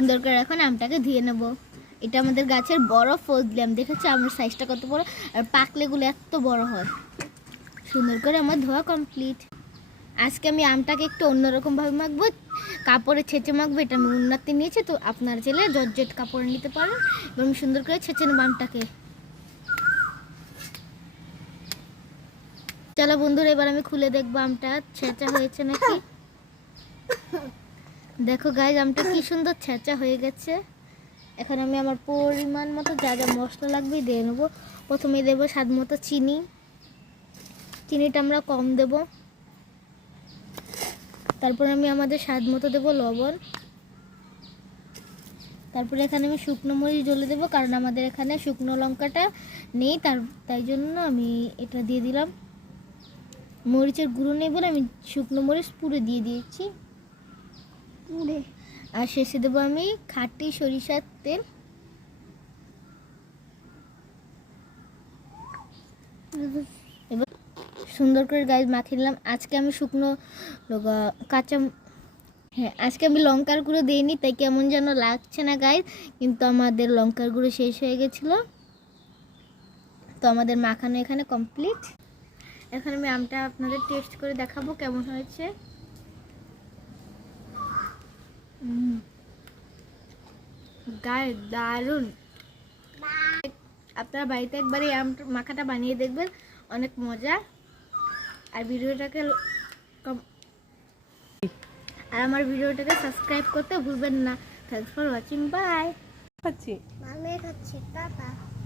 সুন্দর করে এখন আমটাকে ধুয়ে নেব। এটা আমাদের গাছের বড় ফজলি আম, দেখেছি আমার সাইজটা কত বড়, আর পাকলেগুলো এত বড় হয়। সুন্দর করে আমার ধোয়া কমপ্লিট। আজকে আমি আমটাকে একটু অন্যরকমভাবে মাখবো, কাপড়ে ছেঁচে মাখবো। এটা আমি উন্নতি নিয়েছি, তো আপনারা চাইলে জর্জেট কাপড়ে নিতে পারেন এবং সুন্দর করে ছেঁচে নেব আমটাকে। চলো বন্ধুরা, এবার আমি খুলে দেখবো আমটা ছেঁচা হয়েছে নাকি। দেখো গাইজ, আমটা কি সুন্দর ছেঁচা হয়ে গেছে। এখন আমি আমার পরিমাণ মতো যা যা মশলা লাগবে দিয়ে নেবো। প্রথমে দেবো স্বাদ মতো চিনি, চিনিটা আমরা কম দেব। তারপরে আমি আমাদের স্বাদ মতো দেবো লবণ। তারপরে এখানে আমি শুকনো মরিচ জ্বলে দেবো, কারণ আমাদের এখানে শুকনো লঙ্কাটা নেই, তাই জন্য আমি এটা দিয়ে দিলাম। মরিচের গুঁড়ো নেই বলে আমি শুকনো মরিচ পুরো দিয়ে দিয়েছি। আর শেষে দেবো আমি খাঁটি সরিষার তেল। এবার সুন্দর করে গাছ মাখিয়ে নিলাম। আজকে আমি শুকনো কাঁচা, হ্যাঁ আজকে আমি লঙ্কার গুঁড়ো দিইনি, তাই কেমন যেন লাগছে না গাইজ, কিন্তু আমাদের লঙ্কার গুঁড়ো শেষ হয়ে গেছিলো। তো আমাদের মাখানো এখানে কমপ্লিট। এখন আমি আমটা আপনাদের টেস্ট করে দেখাবো কেমন হয়েছে। গায়ে দারুণ। আপনারা বাড়িতে একবার এই আম মাখাটা বানিয়ে দেখবেন, অনেক মজা। আর আমার ভিডিওটাকে সাবস্ক্রাইব করতে ভুলবেন না। Thanks for watching, bye. খাচ্ছি আমি খাচ্ছি, টাটা।